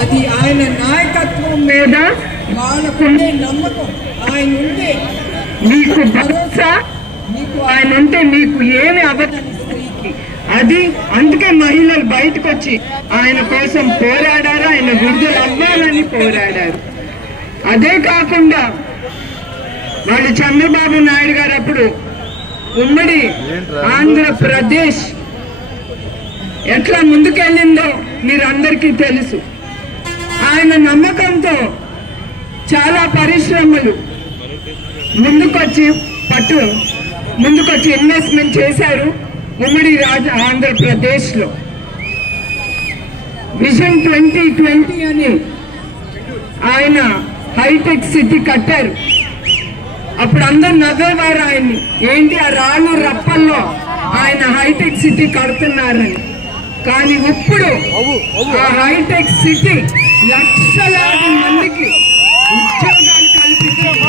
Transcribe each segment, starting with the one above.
అది ఆయన నాయకత్వం మీద వాళ్ళకుండే నమ్మకం, ఆయన ఉంటే మీకు భరోసా, మీకు ఆయన ఉంటే మీకు ఏమి అవ్వదని స్త్రీకి. అది అందుకే మహిళలు బయటకు వచ్చి ఆయన కోసం పోరాడారు, ఆయన విడుదల అవ్వాలని పోరాడారు. అదే కాకుండా వాళ్ళు చంద్రబాబు నాయుడు గారు అప్పుడు ఉమ్మడి ఆంధ్రప్రదేశ్ ఎట్లా ముందుకెళ్ళిందో మీరందరికీ తెలుసు. ఆయన నమ్మకంతో చాలా పరిశ్రమలు ముందుకొచ్చి ఇన్వెస్ట్మెంట్ చేశారు ఉమ్మడి ఆంధ్రప్రదేశ్లో. విజన్ 2020 అని ఆయన హైటెక్ సిటీ కట్టారు. అప్పుడు అందరు నవ్వేవారు ఆయన్ని, ఏంటి ఆ రాళ్ళు రప్పల్లో ఆయన హైటెక్ సిటీ కడుతున్నారని. కానీ ఇప్పుడు ఆ హైటెక్ సిటీ లక్షలాది మందికి ఉద్యోగాలు కల్పిస్తుంది.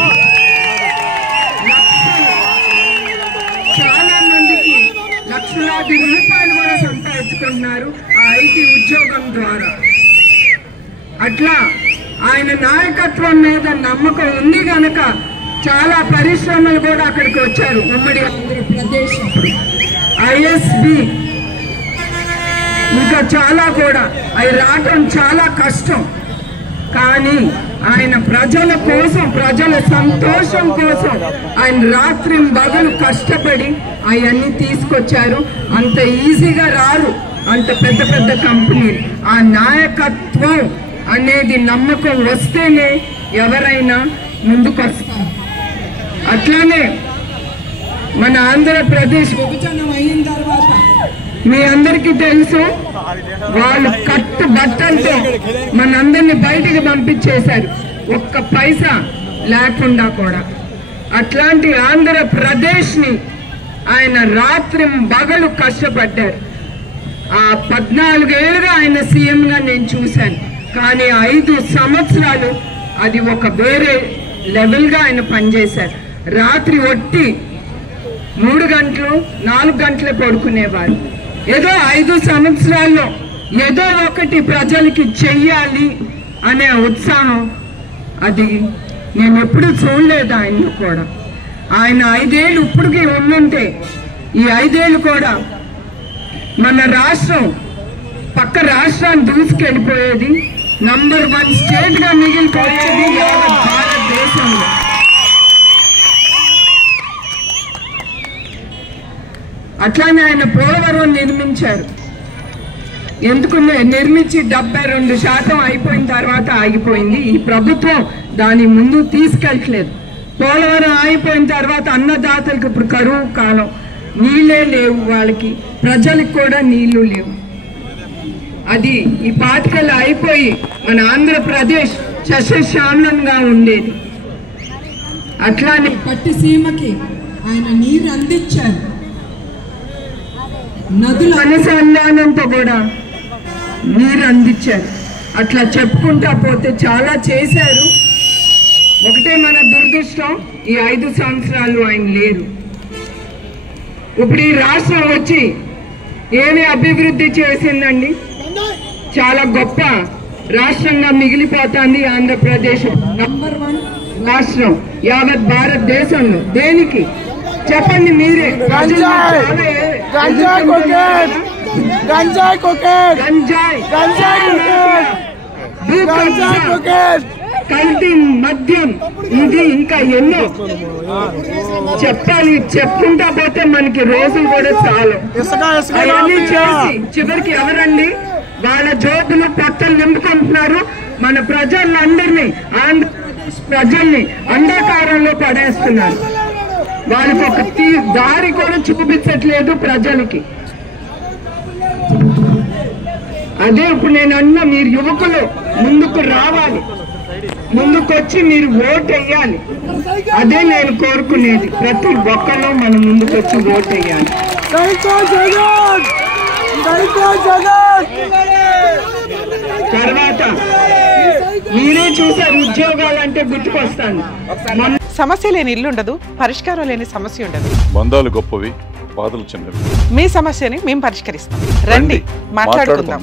చాలా మందికి లక్షలాది రూపాయలు కూడా సంపాదించుకుంటున్నారు ఆ ఐటీ ఉద్యోగం ద్వారా. అట్లా ఆయన నాయకత్వం మీద నమ్మకం ఉంది గనక చాలా పరిశ్రమలు కూడా అక్కడికి వచ్చారు ఉమ్మడి ఆంధ్రప్రదేశ్. ఐఎస్బి ఇంకా చాలా కూడా అవి రావటం చాలా కష్టం. కానీ ఆయన ప్రజల కోసం, ప్రజల సంతోషం కోసం ఆయన రాత్రి పగలు కష్టపడి అవన్నీ తీసుకొచ్చారు. అంత ఈజీగా రారు అంత పెద్ద పెద్ద కంపెనీలు. ఆ నాయకత్వం అనేది నమ్మకం వస్తేనే ఎవరైనా ముందుకు వస్తారు. అట్లానే మన ఆంధ్రప్రదేశ్ విభజన అయిన తర్వాత మీ అందరికీ తెలుసు, వాళ్ళు కట్టుబట్టలతో మనందరినీ బయటికి పంపించేశారు, ఒక్క పైసా లేకుండా కూడా. అట్లాంటి ఆంధ్రప్రదేశ్ని ఆయన రాత్రి పగలు కష్టపడ్డారు. ఆ 14 ఏళ్ళుగా ఆయన సీఎంగా నేను చూశాను. కానీ 5 సంవత్సరాలు అది ఒక వేరే లెవెల్గా ఆయన పనిచేశారు. రాత్రి ఒట్టి 3 గంటలు 4 గంటలే పడుకునేవారు. ఏదో 5 సంవత్సరాల్లో ఏదో ఒకటి ప్రజలకి చెయ్యాలి అనే ఉత్సాహం అది నేను ఎప్పుడు చూడలేదు ఆయన్ని కూడా. ఆయన 5 ఏళ్ళు ఇప్పటికీ ఉండుంటే ఈ 5 ఏళ్ళు కూడా మన రాష్ట్రం పక్క రాష్ట్రాన్ని దూసుకెళ్ళిపోయేది, నంబర్ 1 స్టేట్గా మిగిలిపోయేది భారతదేశంలో. అట్లానే ఆయన పోలవరం నిర్మించారు. ఎందుకు నిర్మించి 72% అయిపోయిన తర్వాత ఆగిపోయింది. ఈ ప్రభుత్వం దాని ముందు తీసుకెళ్ళట్లేదు. పోలవరం అయిపోయిన తర్వాత అన్నదాతలకు ఇప్పుడు కరువు కాలం, నీళ్ళే లేవు, వాళ్ళకి ప్రజలకు కూడా నీళ్లు లేవు. అది ఈ పాటికలు అయిపోయి మన ఆంధ్రప్రదేశ్ సస్యశ్యామలంగా ఉండేది. అట్లానే పట్టిసీమకి ఆయన నీరు అందించారు. నదుల అనుసంధానంతో కూడా నీరు అందించారు. అట్లా చెప్పుకుంటా పోతే చాలా చేశారు. ఒకటే మన దురదృష్టం, ఈ 5 సంవత్సరాలు ఆయన లేరు. ఇప్పుడు ఈ రాష్ట్రం వచ్చి ఏమి అభివృద్ధి చేసిందండి? చాలా గొప్ప రాష్ట్రంగా మిగిలిపోతుంది ఆంధ్రప్రదేశ్. నంబర్ 1 రాష్ట్రం యావత్ భారతదేశంలో. దేనికి చెప్పండి మీరే. కల్తీ మద్యం, ఇది ఇంకా ఎన్నో చెప్పాలి. చెప్పుకుంటా పోతే మనకి రోజులు కూడా చాలు. అవన్నీ చేసి చివరికి ఎవరండి వాళ్ళ జోబులు పట్టలు నింపుకుంటున్నారు. మన ప్రజలందరినీ, ఆంధ్రప్రదేశ్ ప్రజల్ని అంధకారంలో పడేస్తున్నారు. వాళ్ళకి ఒక దారి కూడా చూపించట్లేదు ప్రజలకి. అదే ఇప్పుడు నేను అన్న, మీరు యువకులు ముందుకు రావాలి, ముందుకొచ్చి మీరు ఓటు వేయాలి. అదే నేను కోరుకునేది. ప్రతి ఒక్కరు మనం ముందుకొచ్చి ఓటు వేయాలి. తర్వాత మీరే చూసారు, ఉద్యోగాలంటే గుర్తుకొస్తాను. సమస్య లేని ఇల్లు ఉండదు, పరిష్కారం లేని సమస్య ఉండదు. బంధాలు గొప్పవి, బాధలు చిన్నవి. మీ సమస్యని మేము పరిష్కరిస్తాం. రండి, మాట్లాడుకుందాం.